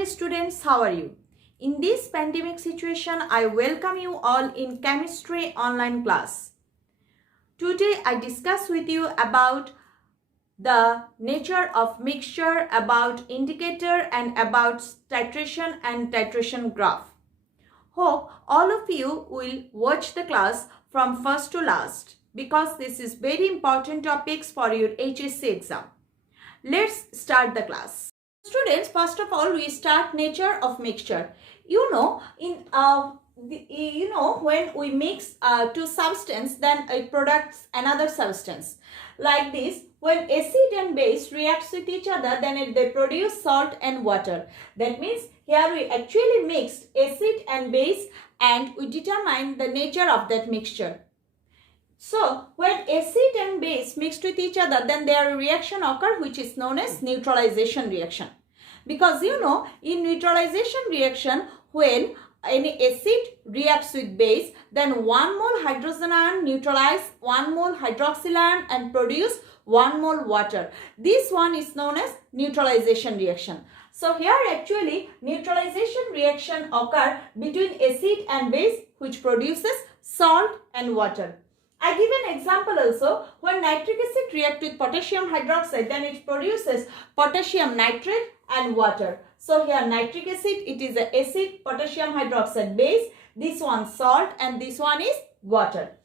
dear students, how are you? In this pandemic situation, I welcome you all in chemistry online class. Today, I discuss with you about the nature of mixture, about indicator and about titration and titration graph. Hope all of you will watch the class from first to last because this is very important topics for your HSC exam. Let's start the class. Students, first of all, we start nature of mixture. When we mix two substance, then it products another substance. Like this, when acid and base reacts with each other, then they produce salt and water. That means here we actually mixed acid and base and we determine the nature of that mixture. So, when acid and base mixed with each other, then their reaction occur which is known as neutralization reaction. Because in neutralization reaction, when any acid reacts with base, then 1 mole hydrogen ion neutralize 1 mole hydroxyl ion and produce 1 mole water. This one is known as neutralization reaction. So, here actually neutralization reaction occur between acid and base which produces salt and water. I give an example also. When nitric acid reacts with potassium hydroxide, then it produces potassium nitrate and water. So here nitric acid, it is a acid, potassium hydroxide base, this one salt and this one is water.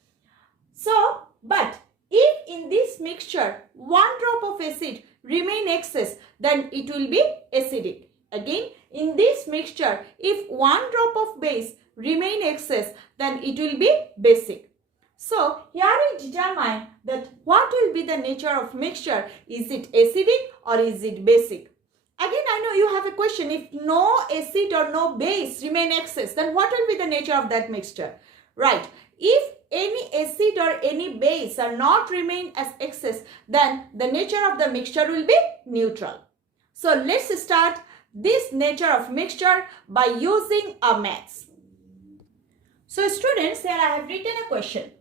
So, but if in this mixture 1 drop of acid remain excess, then it will be acidic. Again, in this mixture, if 1 drop of base remain excess, then it will be basic. So, here we determine that what will be the nature of mixture. Is it acidic or is it basic? Again, I know you have a question. If no acid or no base remain excess, then what will be the nature of that mixture? Right. If any acid or any base are not remain as excess, then the nature of the mixture will be neutral. So, let's start this nature of mixture by using a maths. So, students, here I have written a question.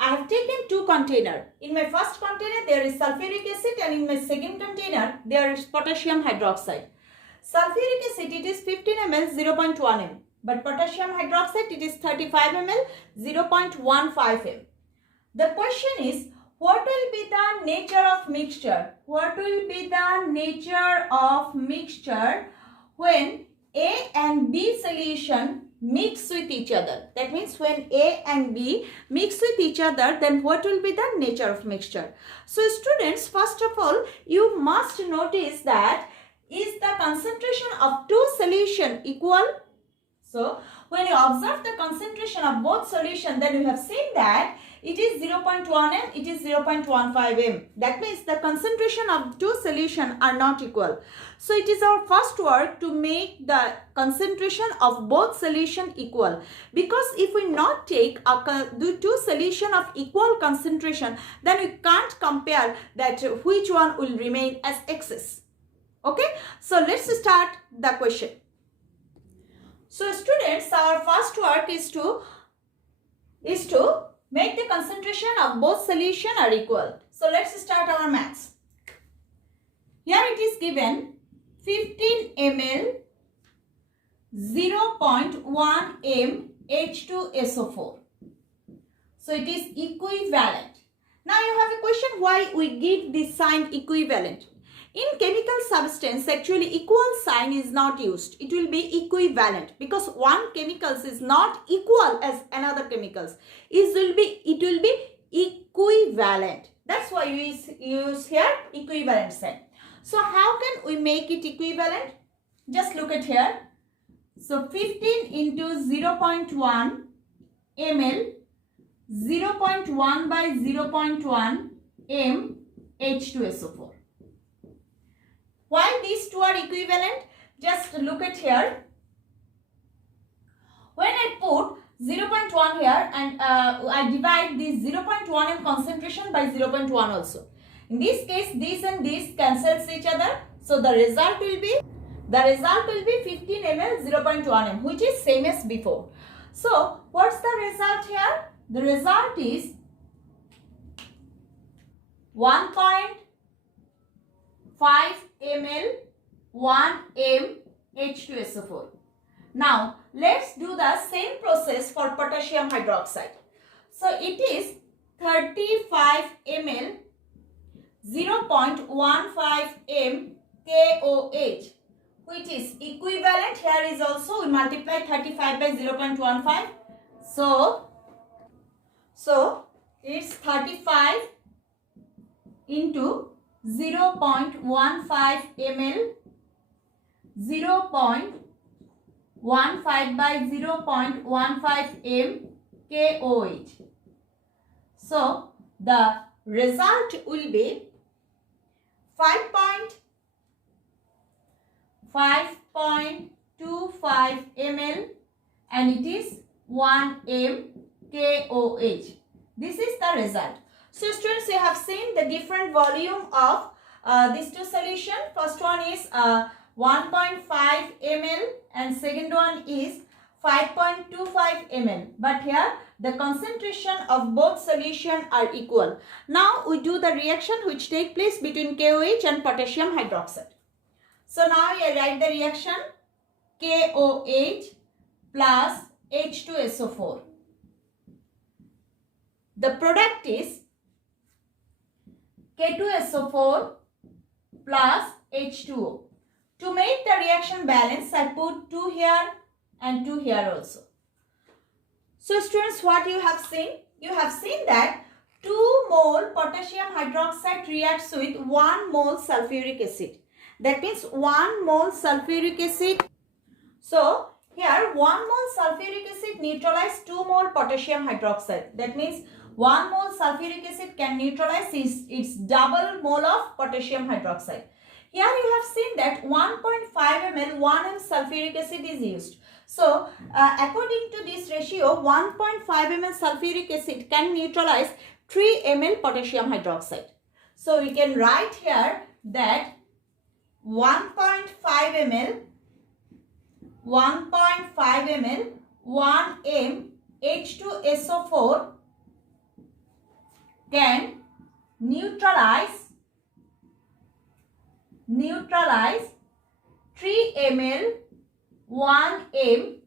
I have taken 2 containers. In my first container, there is sulfuric acid and in my second container, there is potassium hydroxide. Sulfuric acid, it is 15 ml, 0.1 m. But potassium hydroxide, it is 35 ml, 0.15 m. The question is, what will be the nature of mixture? What will be the nature of mixture when A and B solution mix with each other? That means when A and B mix with each other, then what will be the nature of mixture? So students, first of all, you must notice that is the concentration of 2 solutions equal? So when you observe the concentration of both solutions, then you have seen that it is 0.1 m, it is 0.15 m. That means the concentration of 2 solutions are not equal. So it is our first work to make the concentration of both solutions equal. Because if we not take the 2 solutions of equal concentration, then we can't compare that which one will remain as excess. Okay. So let's start the question. So students, our first work is to make the concentration of both solutions are equal. So let's start our maths. Here it is given 15 ml 0.1 m H2SO4. So it is equivalent. Now you have a question why we give this sign equivalent. In chemical substance, actually equal sign is not used. It will be equivalent because one chemicals is not equal as another chemicals. It will be equivalent. That's why we use here equivalent sign. So how can we make it equivalent? Just look at here. So 15 into 0.1 ml 0.1 by 0.1 m H2SO4. Why these two are equivalent? Just look at here. When I put 0.1 here and I divide this 0.1 m concentration by 0.1 also. In this case, this and this cancels each other. So the result will be 15 ml 0.1 m, which is same as before. So what's the result here? The result is 1.5 ml 1 m H2SO4. Now let's do the same process for potassium hydroxide. So it is 35 ml 0.15 m KOH, which is equivalent. Here is also we multiply 35 by 0.15. So it's 35 into 0.15 ml 0.15 by 0.15 m KOH. So the result will be 5.25 ml and it is 1 m KOH. This is the result. So students, you have seen the different volume of these two solution. First one is 1.5 ml and second one is 5.25 ml. But here the concentration of both solution are equal. Now we do the reaction which take place between KOH and potassium hydroxide. So now I write the reaction KOH plus H2SO4. The product is K2SO4 plus H2O. To make the reaction balance, I put 2 here and 2 here also. So students, what you have seen? You have seen that 2 mole potassium hydroxide reacts with 1 mole sulfuric acid. That means 1 mole sulfuric acid. So here 1 mole sulfuric acid neutralizes 2 mole potassium hydroxide. That means 1 mole sulfuric acid can neutralize its double mole of potassium hydroxide. Here you have seen that 1.5 ml 1 m sulfuric acid is used. So according to this ratio, 1.5 ml sulfuric acid can neutralize 3 ml potassium hydroxide. So we can write here that 1.5 ml 1 m H2SO4 can neutralize 3 ml 1 m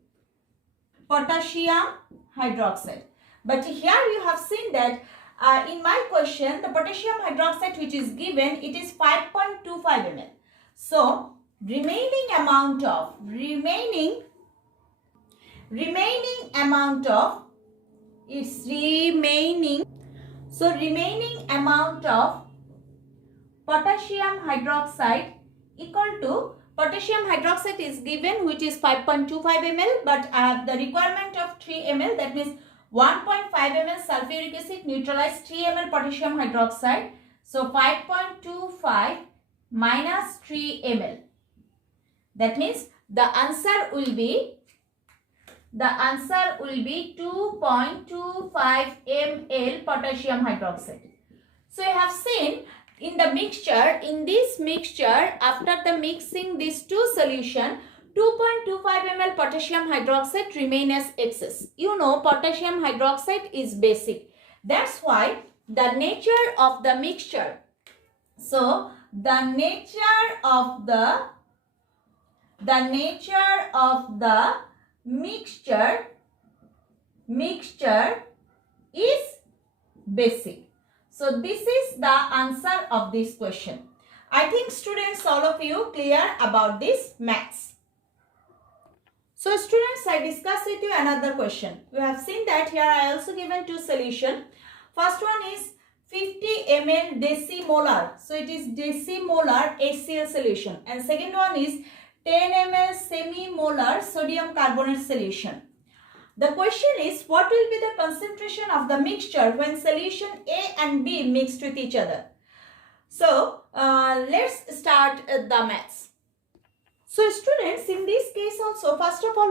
potassium hydroxide. But here you have seen that in my question the potassium hydroxide which is given, it is 5.25 ml. So remaining amount of potassium hydroxide equal to, potassium hydroxide is given which is 5.25 ml, but the requirement of 3 ml, that means 1.5 ml sulfuric acid neutralize 3 ml potassium hydroxide. So 5.25 minus 3 ml. That means the answer will be 2.25 ml potassium hydroxide. So you have seen in this mixture, after the mixing these two solution, 2.25 ml potassium hydroxide remain as excess. You know potassium hydroxide is basic. That's why the nature of the mixture. So the nature of the mixture is basic. So this is the answer of this question. I think students, all of you clear about this maths. So students, I discuss with you another question. We have seen that here I also given two solution. First one is 50 ml decimolar. So it is decimolar HCl solution. And second one is 10 ml semi-molar sodium carbonate solution. The question is, what will be the concentration of the mixture when solution A and B mixed with each other? So let's start the maths. So students, in this case also, first of all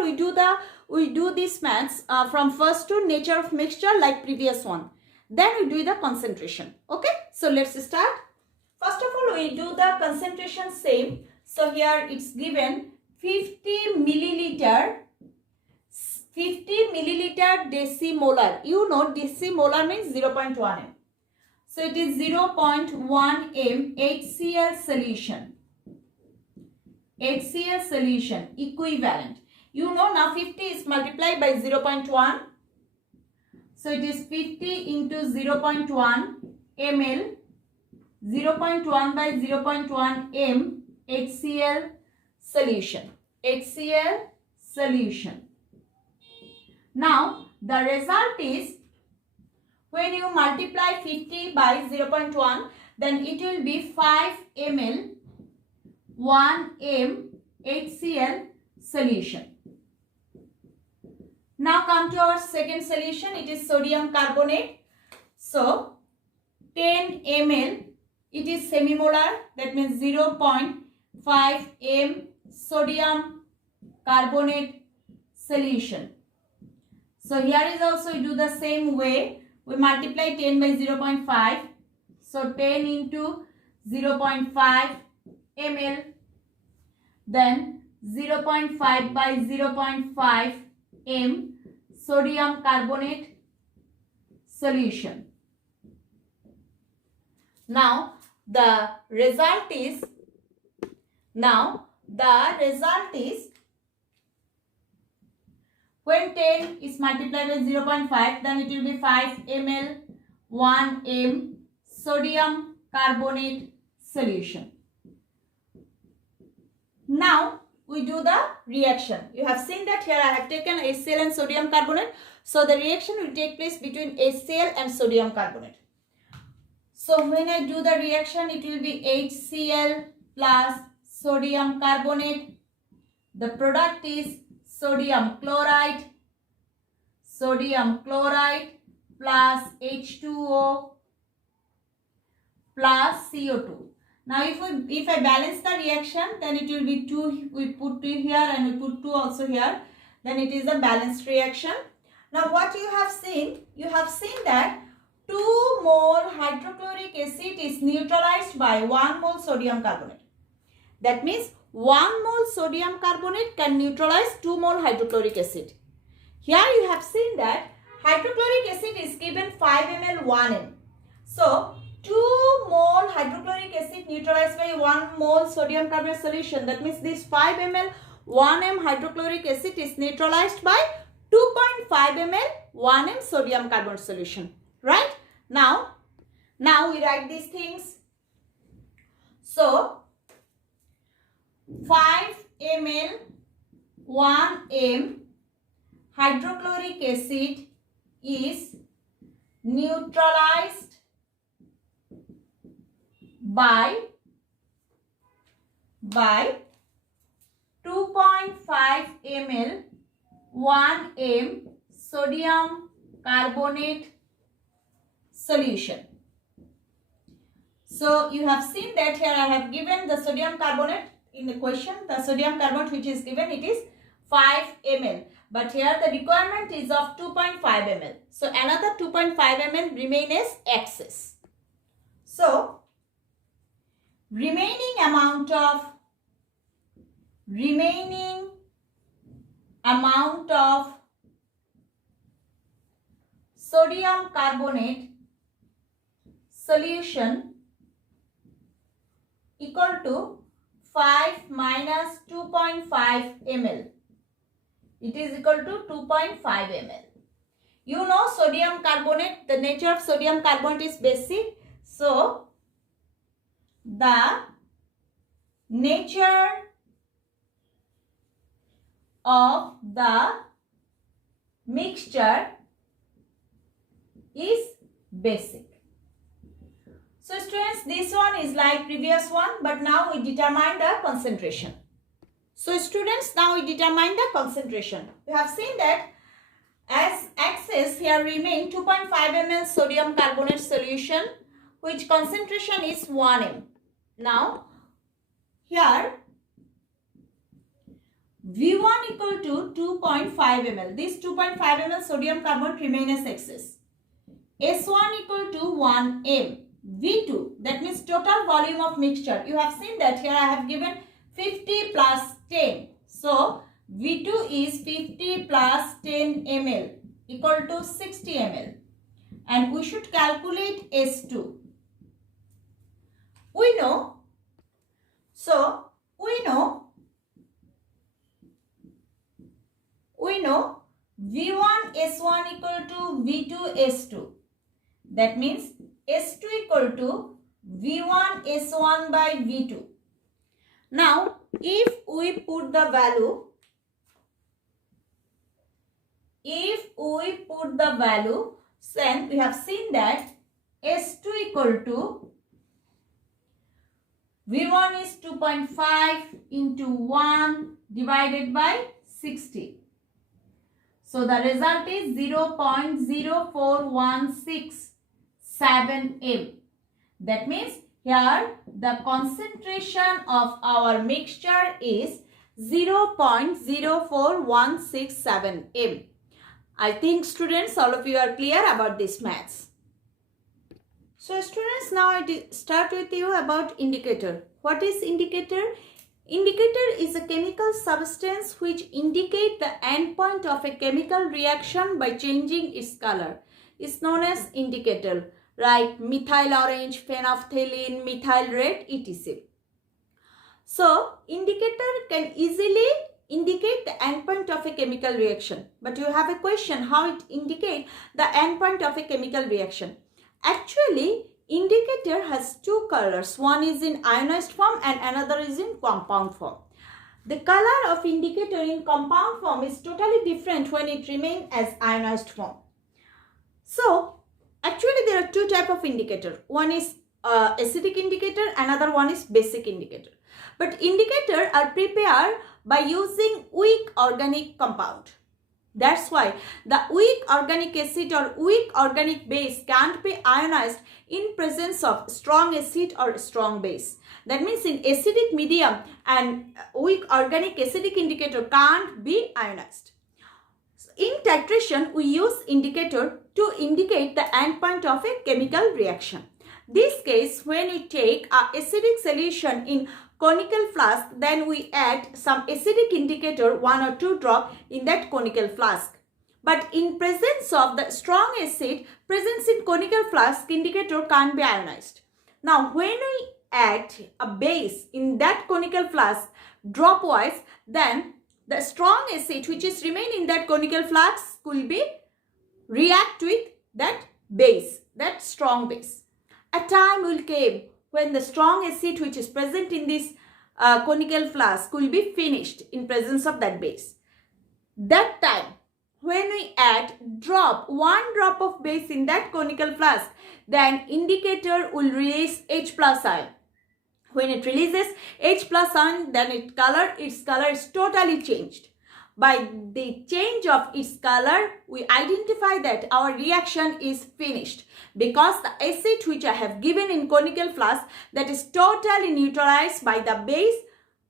we do this maths from first to nature of mixture like previous one. Then we do the concentration. Okay, so let's start. First of all we do the concentration same. So here it's given 50 milliliter decimolar. You know decimolar means 0.1 m. So it is 0.1 m HCl solution. HCl solution equivalent. You know now 50 is multiplied by 0.1. So it is 50 into 0.1 ml, 0.1 by 0.1 m HCl solution. HCl solution. Now the result is, when you multiply 50 by 0.1, then it will be 5 ml 1 m HCl solution. Now come to our second solution. It is sodium carbonate. So 10 ml, it is semimolar, that means 0.5 m sodium carbonate solution. So here is also we do the same way. We multiply 10 by 0.5. So 10 into 0.5 ml. Then 0.5 by 0.5 m sodium carbonate solution. Now the result is, when 10 is multiplied by 0.5, then it will be 5 ml 1 m sodium carbonate solution. Now we do the reaction. You have seen that here I have taken HCl and sodium carbonate. So the reaction will take place between HCl and sodium carbonate. So when I do the reaction, it will be HCl plus sodium carbonate. The product is sodium chloride plus H2O plus CO2. Now if I balance the reaction, then it will be 2, we put 2 here and we put 2 also here. Then it is a balanced reaction. Now what you have seen that 2 mole hydrochloric acid is neutralized by 1 mole sodium carbonate. That means 1 mole sodium carbonate can neutralize 2 mole hydrochloric acid. Here you have seen that hydrochloric acid is given 5 ml 1 m. So 2 mole hydrochloric acid neutralized by 1 mole sodium carbonate solution. That means this 5 ml 1 m hydrochloric acid is neutralized by 2.5 ml 1 m sodium carbonate solution. Right? Now we write these things. So 5 ml 1 m hydrochloric acid is neutralized by 2.5 ml 1 m sodium carbonate solution. So you have seen that here I have given the sodium carbonate in the question. The sodium carbonate which is given, it is 5 ml. But here the requirement is of 2.5 ml. So another 2.5 ml remain as excess. So remaining amount of sodium carbonate solution equal to 5 minus 2.5 ml. It is equal to 2.5 ml. You know sodium carbonate, the nature of sodium carbonate is basic. So the nature of the mixture is basic. So students, this one is like previous one, but now we determine the concentration. So students, now we determine the concentration. We have seen that as excess here remain 2.5 ml sodium carbonate solution, which concentration is 1 m. Now here V1 equal to 2.5 ml. This 2.5 ml sodium carbonate remain as excess. S1 equal to 1 m. V2, that means total volume of mixture. You have seen that here I have given 50 plus 10. So V2 is 50 plus 10 ml equal to 60 ml. And we should calculate S2. We know we know V1S1 equal to V2S2. That means S2 equal to V1S1 by V2. Now, if we put the value, then we have seen that S2 equal to V1 is 2.5 into 1 divided by 60. So the result is 0.0416 m. That means here the concentration of our mixture is 0.04167 m. I think students, all of you are clear about this maths. So students, now I start with you about indicator. What is indicator? Indicator is a chemical substance which indicate the end point of a chemical reaction by changing its color. It's known as indicator, like methyl orange, phenolphthalein, methyl red, etc. So, indicator can easily indicate the end point of a chemical reaction. But you have a question, how it indicate the end point of a chemical reaction? Actually, indicator has two colors. One is in ionized form and another is in compound form. The color of indicator in compound form is totally different when it remains as ionized form. So, actually there are two types of indicator. One is acidic indicator, another one is basic indicator. But indicator are prepared by using weak organic compound. That's why the weak organic acid or weak organic base can't be ionized in presence of strong acid or strong base. That means in acidic medium and weak organic acidic indicator can't be ionized. In titration, we use indicator to indicate the end point of a chemical reaction. This case, when we take a acidic solution in conical flask, then we add some acidic indicator 1 or 2 drop in that conical flask. But in presence of the strong acid presence in conical flask, indicator can't be ionized. Now when we add a base in that conical flask dropwise, then the strong acid which is remain in that conical flask will be react with that base, that strong base. A time will come when the strong acid which is present in this conical flask will be finished in presence of that base. That time, when we add one drop of base in that conical flask, then indicator will release H plus ion. When it releases H plus ion, then its color is totally changed. By the change of its color, we identify that our reaction is finished because the acid which I have given in conical flask, that is totally neutralized by the base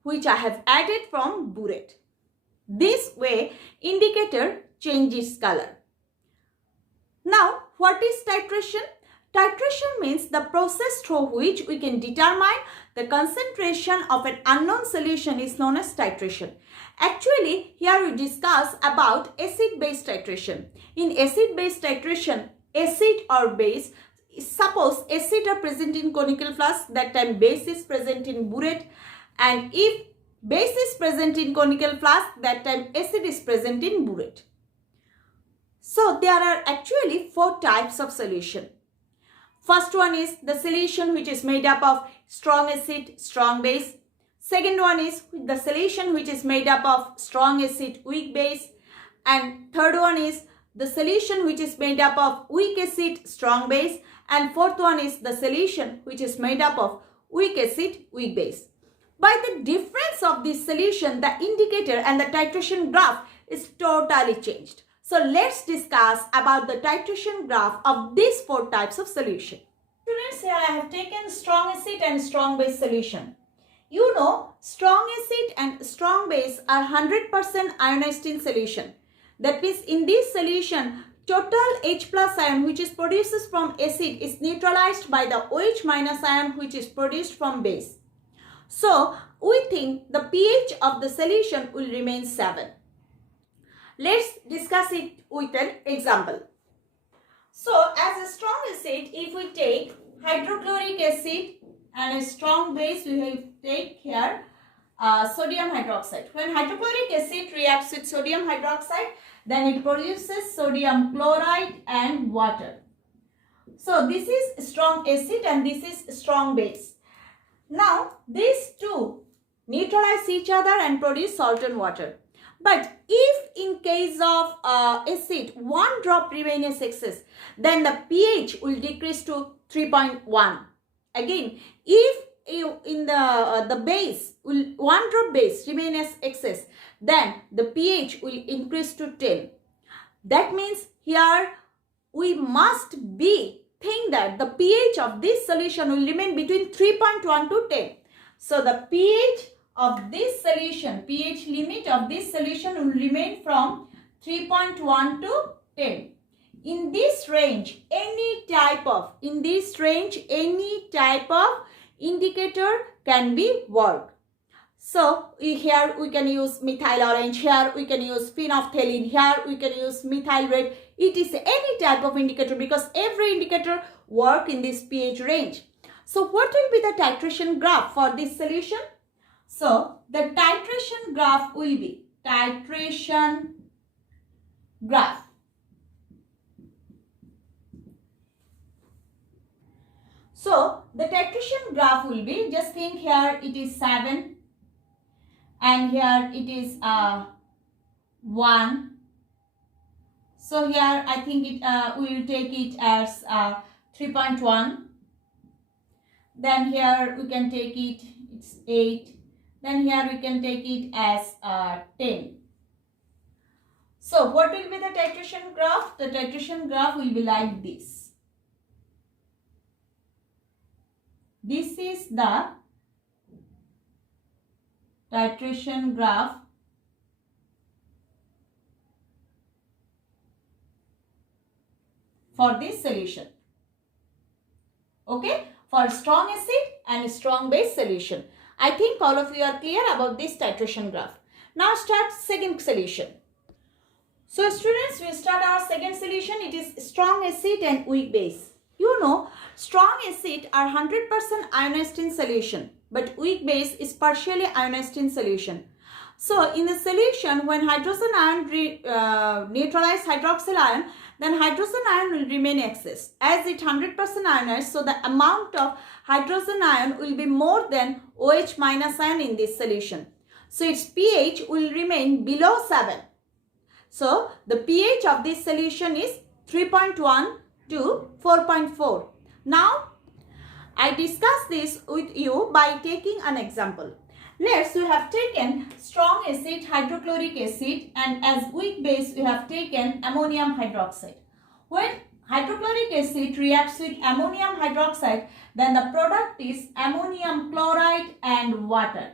which I have added from burette. This way, indicator changes color. Now, what is titration? Titration means the process through which we can determine the concentration of an unknown solution is known as titration. Actually, here we discuss about acid-base titration. In acid-base titration, acid or base, suppose acid are present in conical flask, that time base is present in burette, and if base is present in conical flask, that time acid is present in burette. So there are actually 4 types of solution. First one is the solution which is made up of strong acid, strong base. Second one is the solution which is made up of strong acid, weak base. And third one is the solution which is made up of weak acid, strong base. And fourth one is the solution which is made up of weak acid, weak base. By the difference of this solution, the indicator and the titration graph is totally changed. So let's discuss about the titration graph of these 4 types of solution. Students, here I have taken strong acid and strong base solution. You know, strong acid and strong base are 100% ionized in solution. That means in this solution, total H plus ion which is produced from acid is neutralized by the OH minus ion which is produced from base. So, we think the pH of the solution will remain 7. Let's discuss it with an example. So, as a strong acid, if we take hydrochloric acid and a strong base, we will take here sodium hydroxide. When hydrochloric acid reacts with sodium hydroxide, then it produces sodium chloride and water. So this is strong acid and this is strong base. Now these two neutralize each other and produce salt and water. But if in case of acid, one drop remains excess, then the pH will decrease to 3.1. Again, if in the base, one drop base remains excess, then the pH will increase to 10. That means here we must be think that the pH of this solution will remain between 3.1 to 10. So the pH of this solution, pH limit of this solution will remain from 3.1 to 10. In this range, any type of indicator can be worked. So here we can use methyl orange, here we can use phenolphthalein, here we can use methyl red. It is any type of indicator because every indicator work in this pH range. So what will be the titration graph for this solution? So the titration graph will be titration graph. So the titration graph will be, just think here it is 7 and here it is 1. So here I think it we will take it as 3.1. Then here we can take it, it's 8. Then here we can take it as 10. So what will be the titration graph? The titration graph will be like this. This is the titration graph for this solution. Okay, for strong acid and strong base solution. I think all of you are clear about this titration graph. Now start second solution. So students, we start our second solution. It is strong acid and weak base. You know, strong acid are 100% ionized in solution, but weak base is partially ionized in solution. So in the solution, when hydrogen ion neutralize hydroxyl ion, then hydrogen ion will remain excess. As it 100% ionized, so the amount of hydrogen ion will be more than OH minus ion in this solution. So its pH will remain below 7. So the pH of this solution is 3.1 to 4.4. Now I discuss this with you by taking an example. Let's we have taken strong acid, hydrochloric acid, and as weak base we have taken ammonium hydroxide. When hydrochloric acid reacts with ammonium hydroxide, then the product is ammonium chloride and water.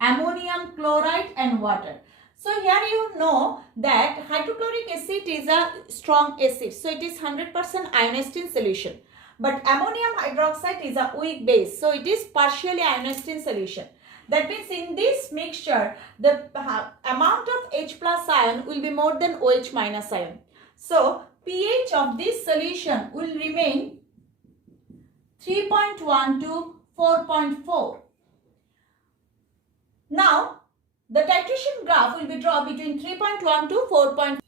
Ammonium chloride and water. So here you know that hydrochloric acid is a strong acid. So it is 100% ionized in solution. But ammonium hydroxide is a weak base. So it is partially ionized in solution. That means in this mixture, the amount of H plus ion will be more than OH minus ion. So pH of this solution will remain 3.1 to 4.4. Now, the titration graph will be drawn between 3.1 to 4.4.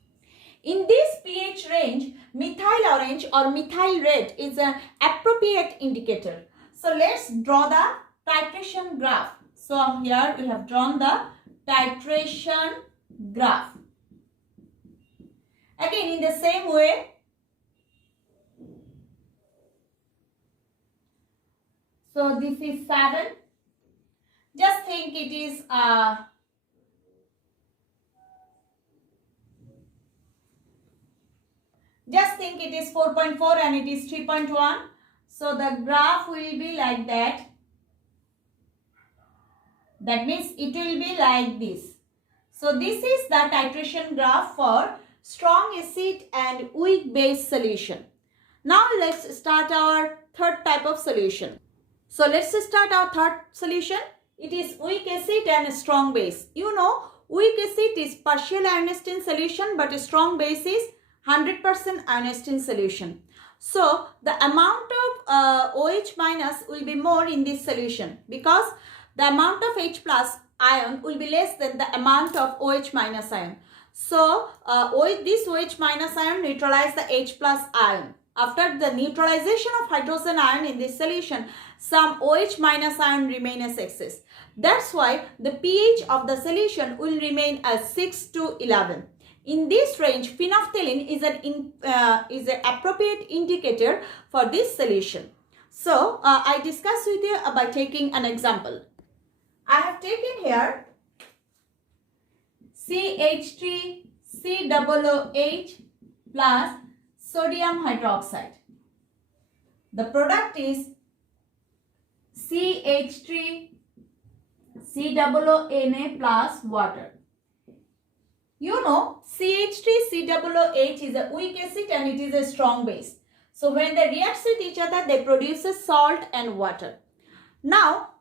In this pH range, methyl orange or methyl red is an appropriate indicator. So let's draw the titration graph. So here we have drawn the titration graph. Again in the same way. So this is 7. Just think it is just think it is 4.4 and it is 3.1. So the graph will be like that. That means it will be like this. So this is the titration graph for strong acid and weak base solution. Now let's start our third type of solution. So let's start our third solution. It is weak acid and strong base. You know, weak acid is partially ionized in solution, but a strong base is 100% ionized in solution. So the amount of OH minus will be more in this solution because the amount of H plus ion will be less than the amount of OH minus ion. So, this OH minus ion neutralize the H plus ion. After the neutralization of hydrogen ion in this solution, some OH minus ion remain as excess. That's why the pH of the solution will remain as 6 to 11. In this range, phenolphthalein is an appropriate indicator for this solution. So, I discuss with you by taking an example. I have taken here CH3 COOH plus sodium hydroxide. The product is CH3 COONA plus water. You know, CH3 COOH is a weak acid and it is a strong base. So when they react with each other, they produce salt and water. Now,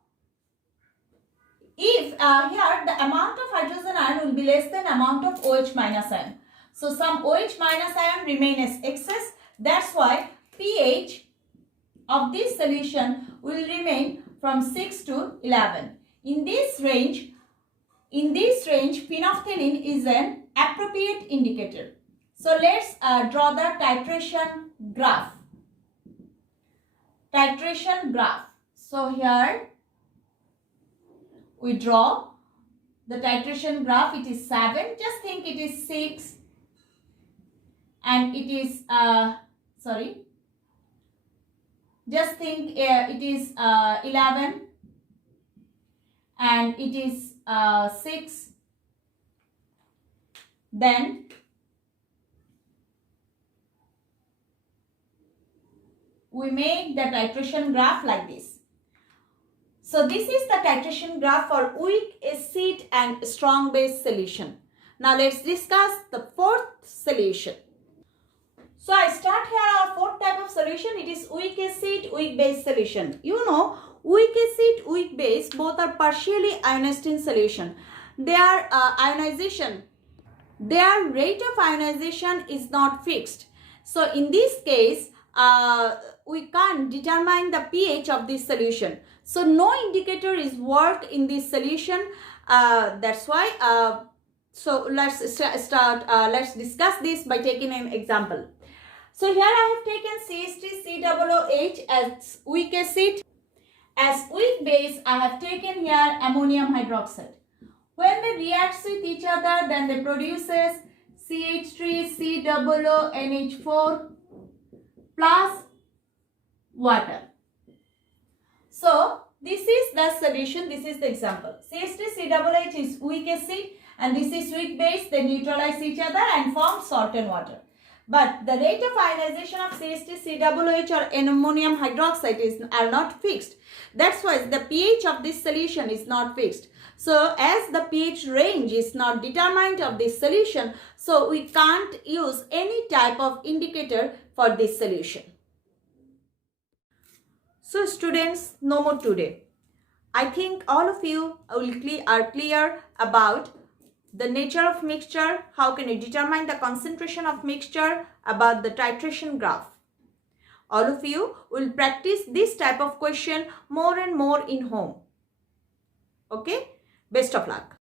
if here the amount of hydrogen ion will be less than amount of OH minus ion. So some OH minus ion remain as excess. That's why pH of this solution will remain from 6 to 11. In this range, phenolphthalein is an appropriate indicator. So let's draw the titration graph. Titration graph. So here we draw the titration graph. It is 7. Just think it is 6 and it is just think it is 11 and it is 6. Then we make the titration graph like this. So this is the titration graph for weak acid and strong base solution. Now let's discuss the fourth solution. So I start here our fourth type of solution. It is weak acid, weak base solution. You know, weak acid, weak base both are partially ionized in solution. Their rate of ionization is not fixed. So in this case, we can't determine the pH of this solution. So no indicator is worked in this solution. That's why. So let's let's discuss this by taking an example. So here I have taken CH3 COOH as weak acid. As weak base, I have taken here ammonium hydroxide. When they react with each other, then they produces CH3 COONH4 plus water. So this is the solution. This is the example. CH3 COOH is weak acid and this is weak base. They neutralize each other and form salt and water. But the rate of ionization of CH3 COOH or ammonium hydroxide are not fixed. That's why the pH of this solution is not fixed. So as the pH range is not determined of this solution, so we can't use any type of indicator for this solution. So students, no more today. I think all of you are clear about the nature of mixture, how can you determine the concentration of mixture, about the titration graph. All of you will practice this type of question more and more in home. Okay? Best of luck.